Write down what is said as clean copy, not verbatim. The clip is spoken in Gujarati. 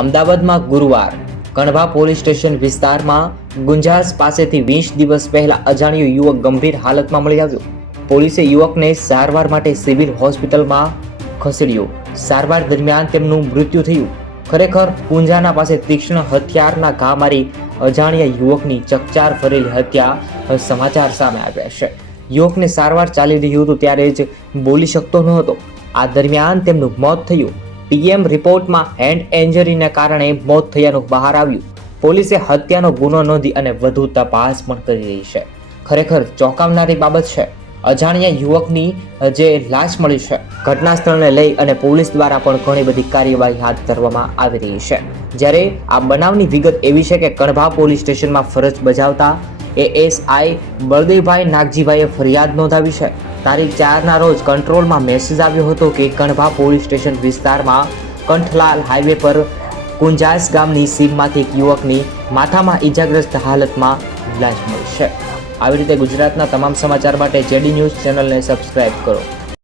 અમદાવાદમાં ગુરુવાર કણભા પોલીસ સ્ટેશન વિસ્તારમાં ગુંજાસ પાસેથી 20 દિવસ પહેલા અજાણ્યો યુવક ગંભીર હાલતમાં મળી આવ્યો. પોલીસે યુવકને સારવાર માટે સિવિલ હોસ્પિટલમાં ખસેડ્યો. સારવાર દરમિયાન તેમનું મૃત્યુ થયું. ખરેખર કુંજાના પાસે તીક્ષ્ણ હથિયારના ઘા મારી અજાણ્યા યુવકની ચકચાર ભરેલી હત્યા સમાચાર સામે આવ્યા છે. યુવકને સારવાર ચાલી રહ્યું હતું ત્યારે જ બોલી શકતો ન હતો. આ દરમિયાન તેમનું મોત થયું. પીએમ રિપોર્ટમાં હેન્ડ ઇન્જરીને કારણે મોત થયાનું બહાર આવ્યું. પોલીસે હત્યાનો ગુનો નોંધી અને વધુ તપાસ પણ કરી રહી છે. ખરેખર ચોંકાવનારી બાબત છે. અજાણ્યા યુવકની જે લાશ મળી છે, ઘટના સ્થળને લઈ અને પોલીસ દ્વારા પણ ઘણી બધી કાર્યવાહી હાથ ધરવામાં આવી રહી છે. જ્યારે આ બનાવની વિગત એવી છે કે કણભા પોલીસ સ્ટેશનમાં ફરજ બજાવતા એએસઆઈ બળદેવભાઈ નાગજીભાઈએ ફરિયાદ નોંધાવી છે. તારીખ 4ના રોજ કંટ્રોલમાં મેસેજ આવ્યો હતો કે કણભા પોલીસ સ્ટેશન વિસ્તારમાં કંઠલાલ હાઈવે પર કુંજાસ ગામની સીમમાંથી એક યુવકની માથામાં ઈજાગ્રસ્ત હાલતમાં લાશ મળી છે. આવી રીતે ગુજરાતના તમામ સમાચાર માટે જેડી ન્યૂઝ ચેનલને સબસ્ક્રાઇબ કરો.